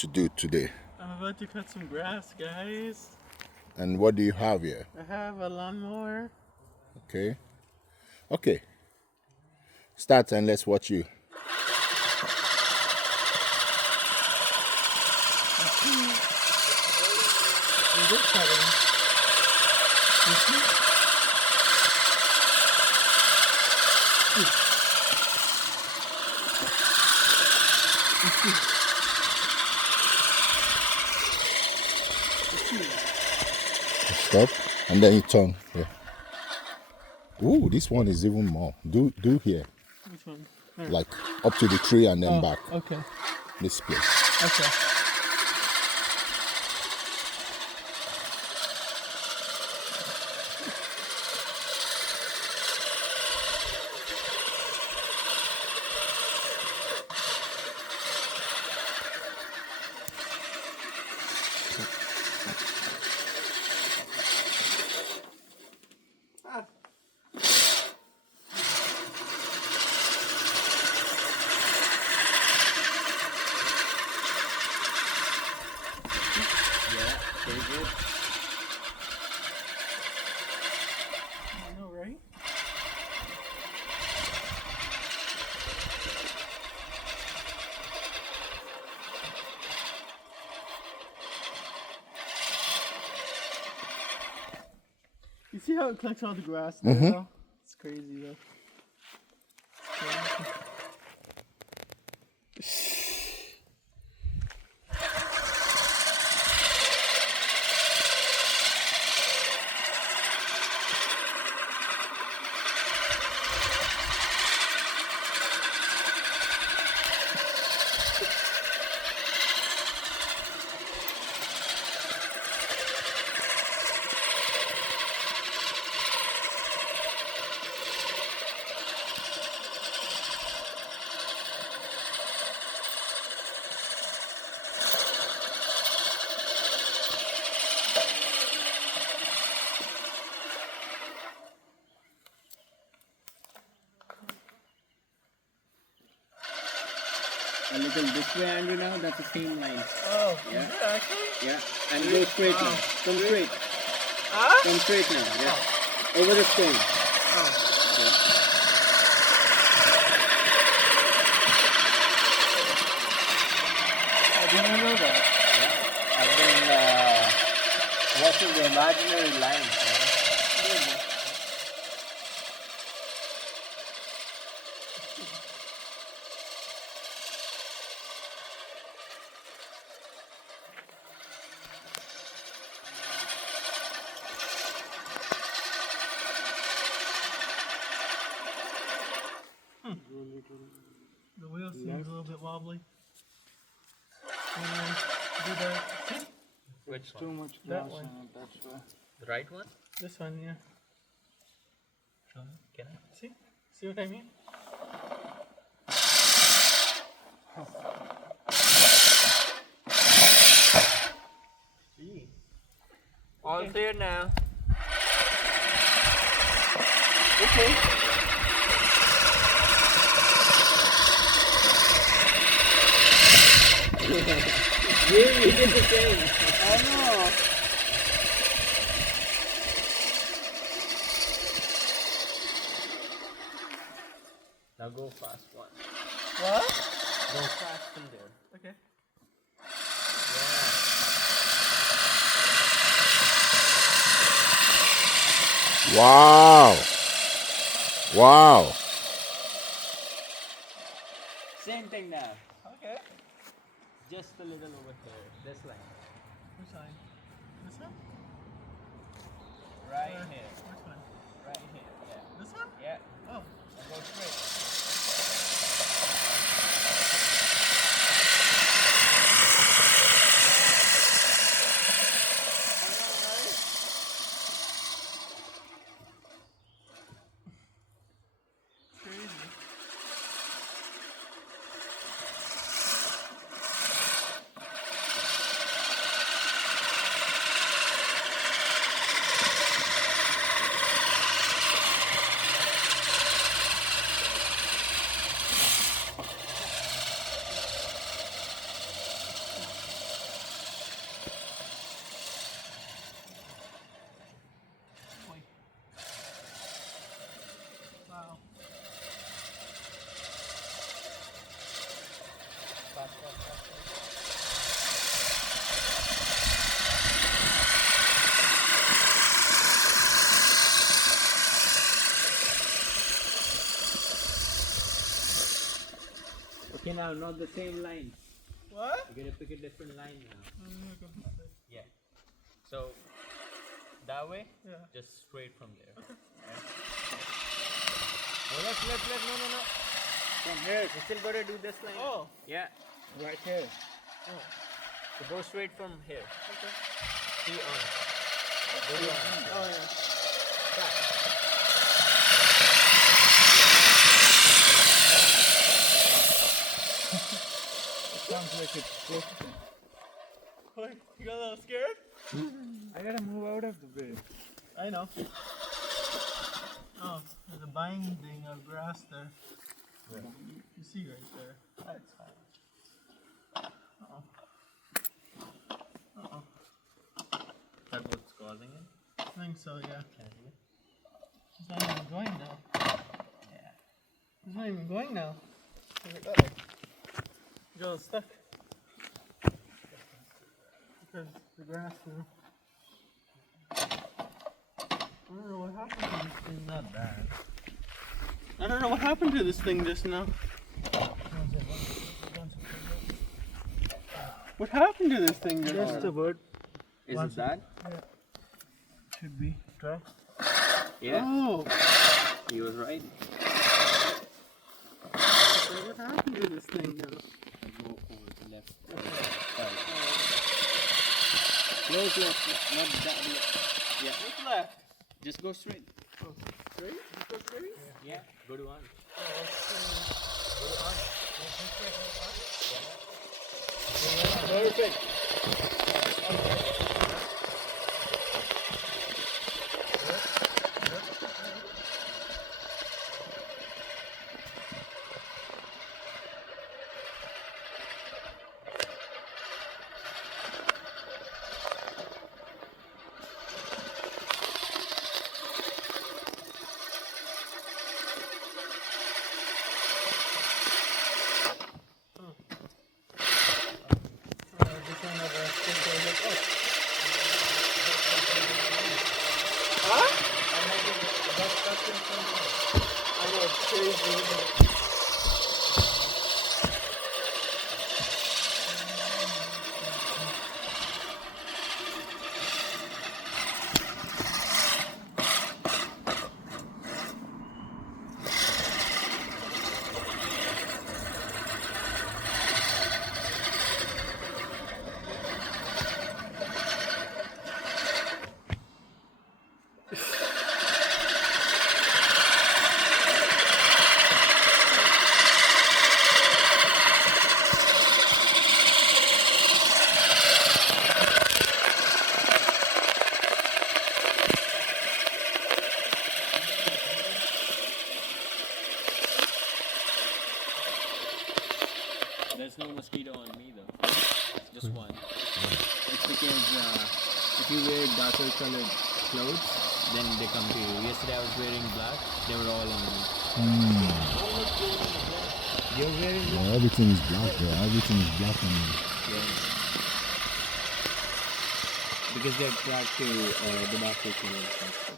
to do today? I'm about to cut some grass, guys. And what do you have here? I have a lawnmower. Okay. Okay. Start and let's watch you. I'm just cutting. You see? Stop. And then you turn. Yeah. Ooh, this one is even more. Do here. Which one? There. Like up to the tree and then back. Okay. This place. Okay. Very good. I know, right? You see how it collects all the grass there, though? It's crazy, though. A little this way, Andrew, now. That's the same line. Oh, Yeah. is it actually? Yeah. And go straight now. Come straight. Huh? Come straight now. Yeah. Over the stone. Oh. Yeah. I didn't know that. I've been watching the imaginary lines. The wheel seems a little bit wobbly. Do that. See? Which Too much That grass one. on it, that's why. The right one? This one, yeah. Can I? See? See what I mean? Gee. All clear now. Okay. You did the same. I know. Now go fast one. What? Go fast in there. Okay. Yeah. Wow. Wow. Same thing now. Okay. Just a little over here. This line. Which line? This one? Right Or here. Which one? Right here. Yeah. This one? Yeah. Oh. Now go straight. Crazy. now, not the same line. What? You gotta pick a different line now. Yeah. So that way, Yeah. just straight from there. Okay. No, left. No. From here, you still gotta do this line. Oh. Yeah. Right here. Oh. So go straight from here. Okay. See on. Go on. Oh yeah. Stop. Sounds like it's close. What? You got a little scared? I gotta move out of the way. I know. Oh, there's a binding thing of grass there. Yeah. You see right there. That's fine. Uh-oh. Uh-oh. That's what's causing it. I think so, yeah. Can I see it? It's not even going now. Yeah. It's not even going now. Uh-oh. You got stuck. Because the grass grew. I don't know what happened to this thing. Not bad. I don't know what happened to this thing just now. What happened to this thing just Just now? a word. Is it bad? Should be. Try. Yeah. Oh, He was right. what happened to this thing now? Go over to left. Close left, not that left. Yeah. What's left? Just go straight. Oh, straight? Just go straight? Yeah. Go to on. Perfect. I know, it's crazy, isn't it? There's no mosquito on me though. Just one. It's because if you wear darker colored clothes, then they come to you. Yesterday I was wearing black, they were all on me. You're wearing Yeah, everything is black there. Everything is black on you. yeah. Because they're attracted to the darker colors.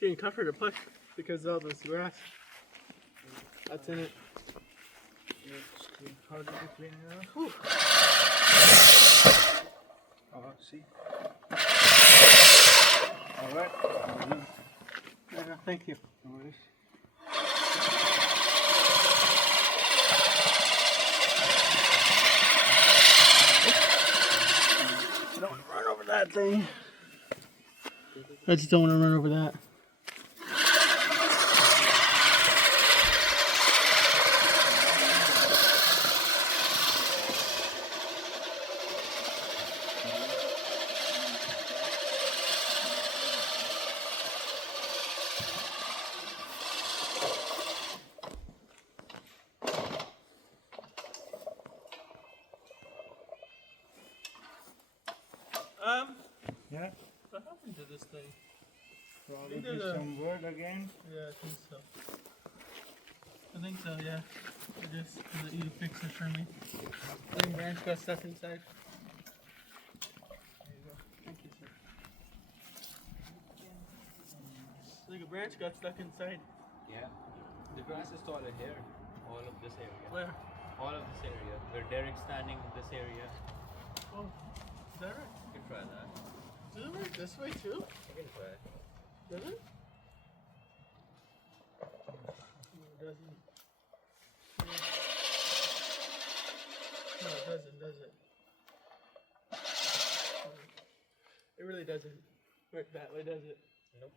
Getting tougher to push because of all this grass that's in it. How did you clean it up? Whew. Oh, see. Alright. Yeah, thank you. No worries. Don't run over that thing. I just don't want to run over that. that? What happened to this thing? Probably did a- some wood again. Yeah, I think so. I think so, yeah. You fix it for me. I think branch got stuck inside. There you go. Thank you, sir. Like a branch got stuck inside. Yeah. The grass is taller here. All of this area. Where? All of this area. Where Derek's standing in this area. Oh, is that right? You can try that. Does it work this way too? You can try. Does it? No, it doesn't. No, it doesn't, does it? It really doesn't work that way, does it? Nope.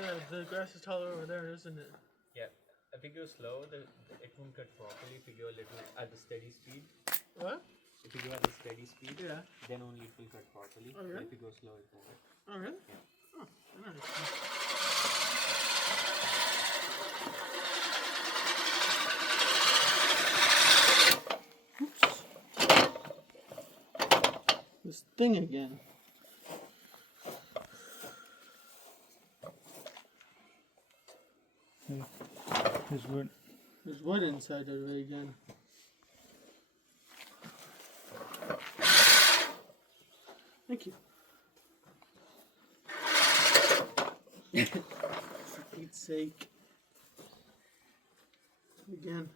Yeah, the grass is taller over there, isn't it? Yeah. If you go slow, it won't cut properly. If you go a little at the steady speed. What? If you go at the steady speed, Yeah. then only it will cut properly. Oh, really? If you go slow, it won't. Oh, really? Yeah. Oh, interesting. Oops. This thing again. It's good. There's wood inside of it again. Thank you. For Pete's sake. Again.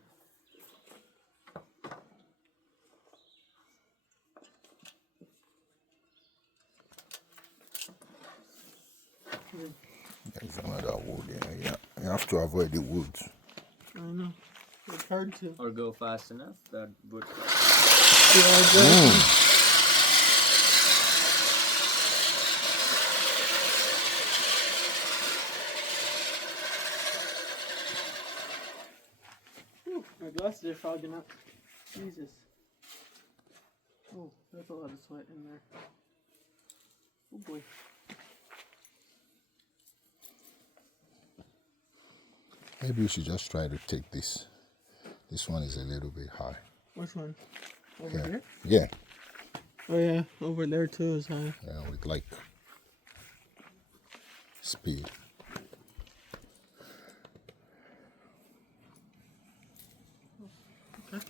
There's another wood there. Yeah, you have to avoid the wood. I know. It's hard to. Or go fast enough. That would. Yeah, exactly. Whew, my glasses are fogging up. Jesus. Oh, that's a lot of sweat in there. Oh boy. Maybe you should just try to take this. This one is a little bit high. Which one? Over Yeah. here? Yeah. Oh yeah, over there too is high. Yeah, with like speed. Okay.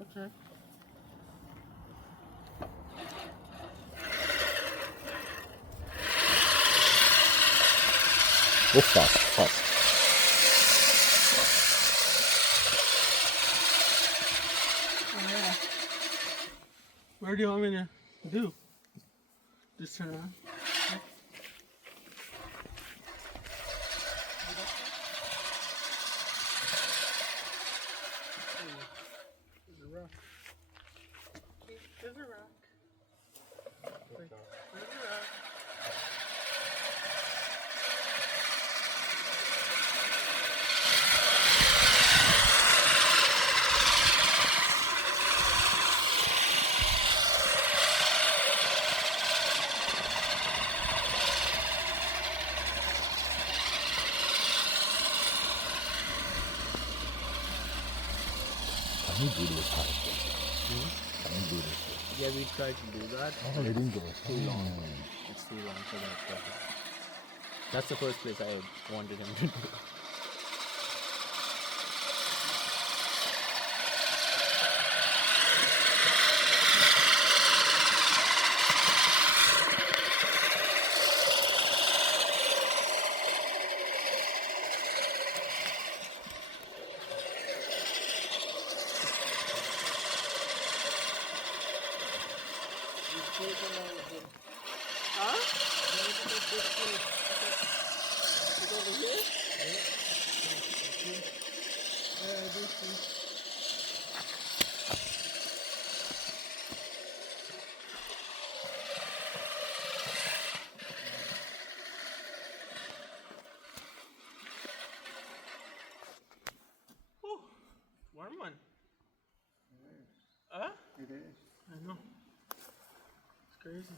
Okay. Go fast, fast. Oh yeah. Where do you want me to do? Just turn around. There's a rock. There's a rock. Wait, there's a rock. Can you do this high? Can you do this? Yeah, we tried to do that. Oh, it didn't go. Too long. It's too long for that purpose. That's the first place I wanted him to do. Huh? It's over here? Yeah, I do see. Whew. Warm one. Huh? It is. I know. It's crazy.